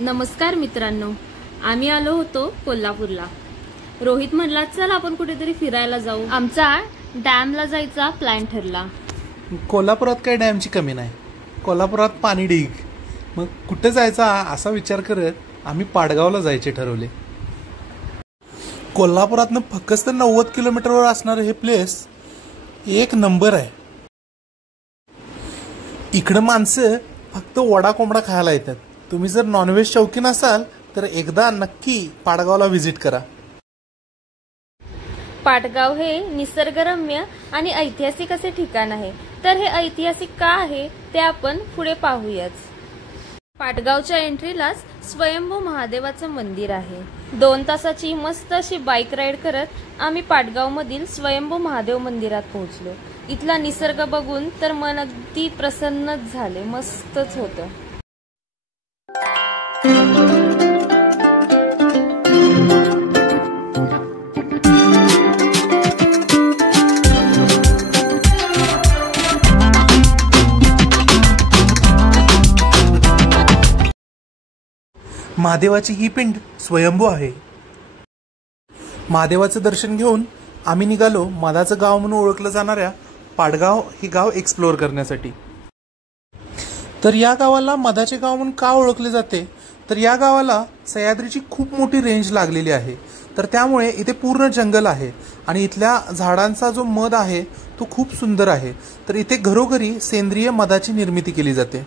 नमस्कार मित्रांनो, आम्ही आलो होतो कोल्हापूरला। रोहित म्हणला चल आपण कुठेतरी फिरायला जाऊ। आमचा डॅमला जायचा प्लॅन ठरला। कोल्हापुरात काही डॅमची कमी नाही, कोल्हापुरात पाणी ढीग। मग कुठे जायचा असा विचार करत आम्ही पाडगावला जायचे ठरवले। कोल्हापुरातनं फक्त 90 किलोमीटरवर असणारे हे प्लेस एक नंबर आहे। इकडं माणसं फक्त वडा कोंबडा खायला येतात। तुम्ही जर नॉनव्हेज शौकीन असाल तर एकदा नक्की पाडगावला व्हिजिट करा। पाडगाव हे निसर्गरम्य आणि ऐतिहासिक असे ठिकाण आहे। तर हे ऐतिहासिक का आहे ते आपण पुढे पाहूयाच। पाडगावच्या एंट्रीलाच स्वयंभू महादेवाचं मंदिर आहे। 2 तासाची मस्त अशी बाईक राईड करत आम्ही पाडगाव मधील स्वयंभू महादेव मंदिरात पोहोचलो। इथला निसर्ग बघून तर मन अगदी प्रसन्नच झाले, मस्तच होतं। महादेवाची ही पिंड स्वयंभू आहे। महादेवाचं दर्शन घेऊन आम्ही निघालो मधाचं गाव म्हणून ओळखलं जाणाऱ्या पाडगाव हे गाव एक्सप्लोअर करण्यासाठी। तर या गावाला मधाचे गाव म्हणून का ओळखले जाते, तर या गावाला सह्याद्रीची खूप मोठी रेंज लागलेली आहे। तर त्यामुळे इथे पूर्ण जंगल आहे आणि इथल्या झाडांचा जो मध आहे तो खूप सुंदर आहे। तर इथे घरोघरी सेंद्रिय मधाची निर्मिती केली जाते।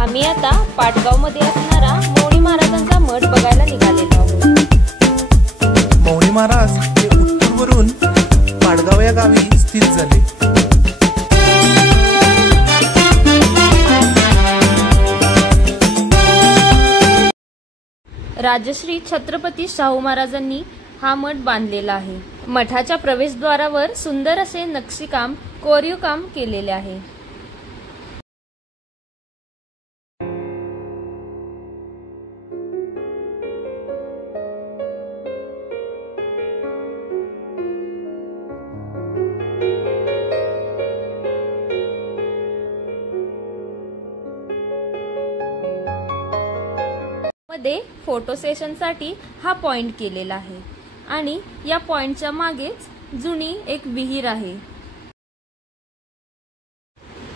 आम्ही आता पाडगाव मध्ये असणारा मौनी महाराजांचा मठ बघायला निघालेलो आहोत। मौनी महाराज हे उत्तूरवरून पाडगाव या गावी स्थित झाले। राजश्री छत्रपती शाहू महाराजांनी हा मठ बांधलेला आहे। मठाच्या प्रवेशद्वारावर सुंदर असे नक्षीकाम, कोरीव काम केलेले आहे। मध्ये फोटो सेशनसाठी हा पॉइंट केलेला आहे आणि या पॉइंटच्या मागेच जुनी एक विहीर आहे।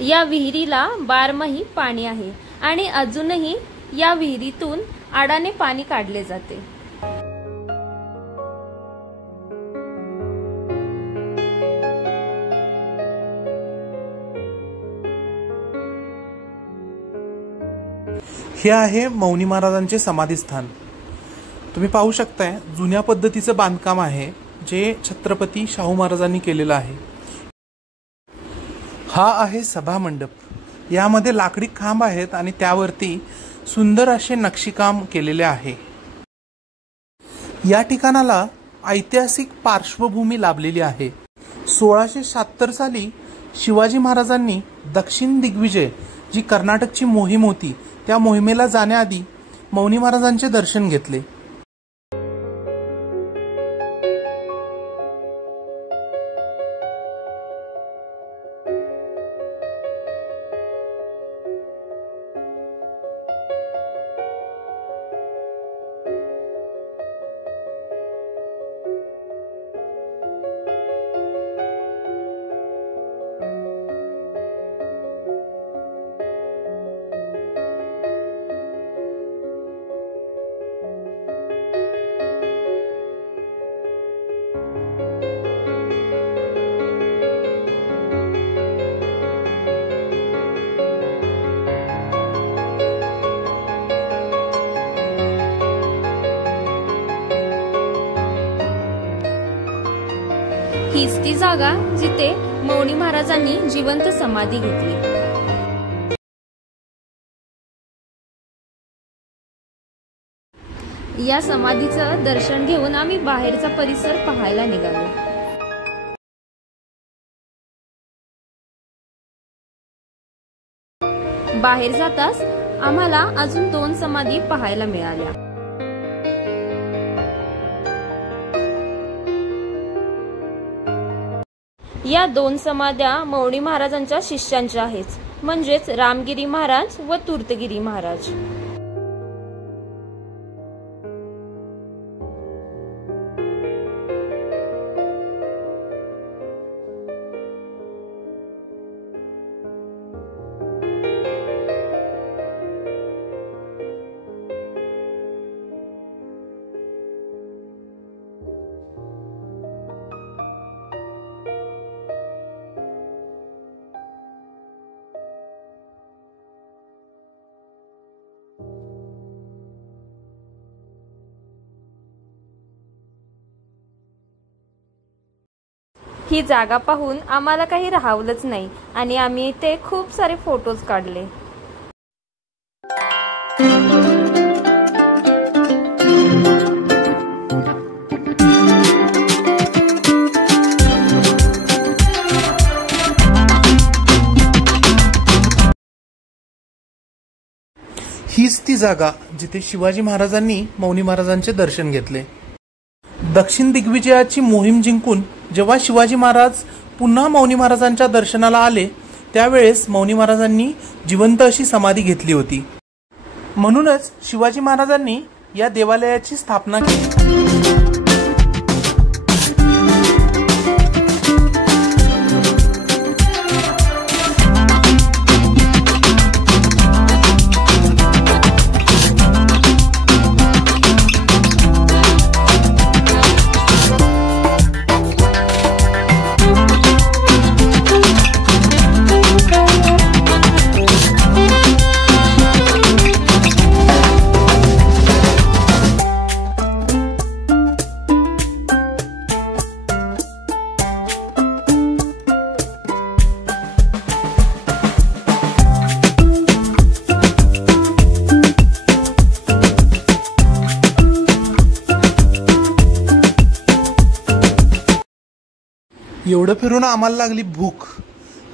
या विहिरीला 12माही पाणी आहे आणि अजूनही या विहिरीतून आडाने पाणी काढले जाते। हे आहे मौनी महाराजांचे समाधीस्थान। तुम्ही पाहू शकताय जुन्या पद्धतीचं बांधकाम आहे जे छत्रपती शाहू महाराजांनी केलेलं आहे। हा आहे सभा मंडप। यामध्ये लाकडी खांब आहेत आणि त्यावरती सुंदर असे नक्षीकाम केलेले आहे। या ठिकाणाला ऐतिहासिक पार्श्वभूमी लाभलेली आहे। 1676 साली शिवाजी महाराजांनी दक्षिण दिग्विजय जी कर्नाटकची मोहीम होती त्या मोहिमेला जाण्याआधी मौनी महाराजांचे दर्शन घेतले। हीच ती जागा जिथे मौनी महाराजांनी जिवंत समाधी घेतली। या समाधीचं दर्शन घेऊन आम्ही बाहेरचा परिसर पाहायला निघालो. बाहेर जाताच आम्हाला अजून 2 समाधी पाहायला मिळाल्या. या 2 समाध्या मौनी महाराजांच्या शिष्यांच्या आहेत, म्हणजेच रामगिरी महाराज व तूर्तगिरी महाराज. ही जागा पाहून आम्हाला काही राहवलंच नाही आणि आम्ही इथे खूप सारे फोटोज काढले. हीच ती जागा जिथे शिवाजी महाराजांनी मौनी महाराजांचे दर्शन घेतले. दक्षिण दिग्विजयाची मोहीम जिंकून जेव्हा शिवाजी महाराज पुन्हा मौनी महाराजांच्या दर्शनाला आले त्यावेळेस मौनी महाराजांनी जिवंत अशी समाधी घेतली होती. म्हणूनच शिवाजी महाराजांनी या देवालयाची स्थापना केली. एवढं फिरून आम्हाला लागली भूक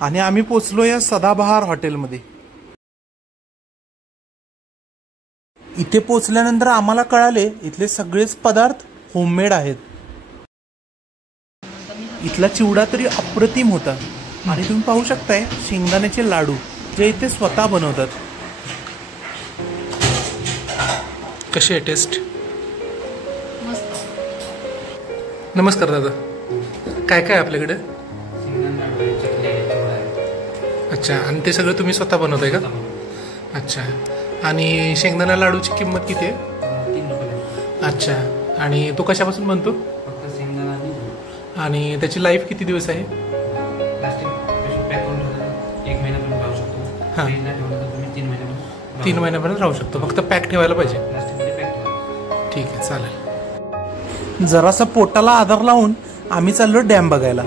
आणि आम्ही पोचलो या सदाबहार हॉटेलमध्ये. इथे पोचल्यानंतर आम्हाला कळाले इथले सगळेच पदार्थ होममेड आहेत. इथला चिवडा तरी अप्रतिम होता आणि तुम्ही पाहू शकताय शेंगदाण्याचे लाडू जे इथे स्वतः बनवतात. कशी आहे टेस्ट? नमस्कार दादा, काय काय आपल्याकडे? अच्छा, आणि ते सगळं तुम्ही स्वतः बनवताय का? अच्छा, आणि शेंगदाणा लाडूची किंमत किती आहे? 3 रुपये. अच्छा, आणि तो कशापासून बनतो? फक्त शेंगदाणा आणि त्याची लाईफ किती दिवस आहे? प्लास्टिक पॅक करून ठेवलं 1 महिना पण राहू शकतो. हां, ठेवलं तर तुम्ही 3 महिन्यापर्यंत 3 महिन्यापर्यंत राहू शकतो. फक्त पॅक ठेवायला पाहिजे. प्लास्टिकमध्ये पॅक ठेवा. ठीक आहे, चालेल. जरासा पोटाला आधार लावून आम्ही चाललो डॅम बघायला.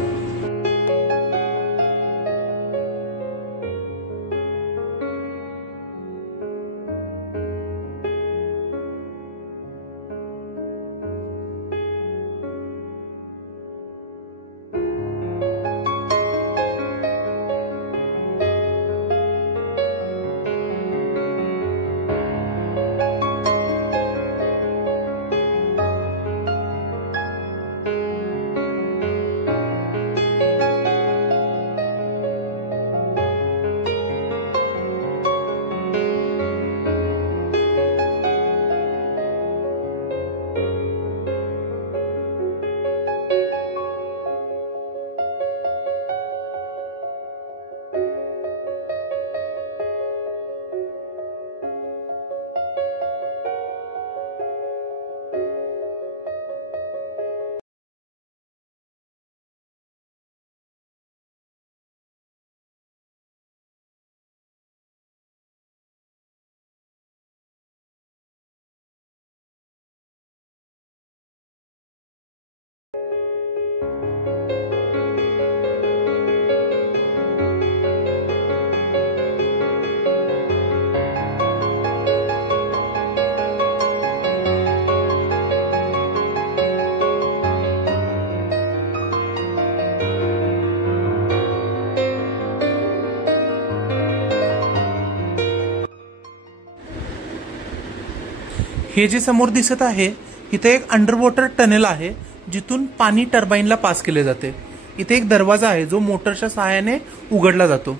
हे जे समोर दिसत आहे इथे एक अंडर वॉटर टनेल आहे जिथून पाणी टर्बाईनला पास केले जाते. इथे एक दरवाजा आहे जो मोटरच्या सहाय्याने उघडला जातो.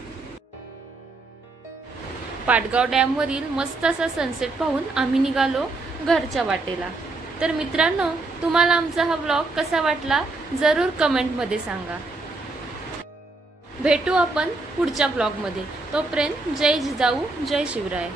पाटगाव डॅम वरील मस्त असा सनसेट पाहून आम्ही निघालो घरच्या वाटेला. तर मित्रांनो, तुम्हाला आमचा हा व्लॉग कसा वाटला जरूर कमेंटमध्ये सांगा. भेटू आपण पुढच्या ब्लॉगमध्ये. तोपर्यंत जय जिजाऊ, जय शिवराय.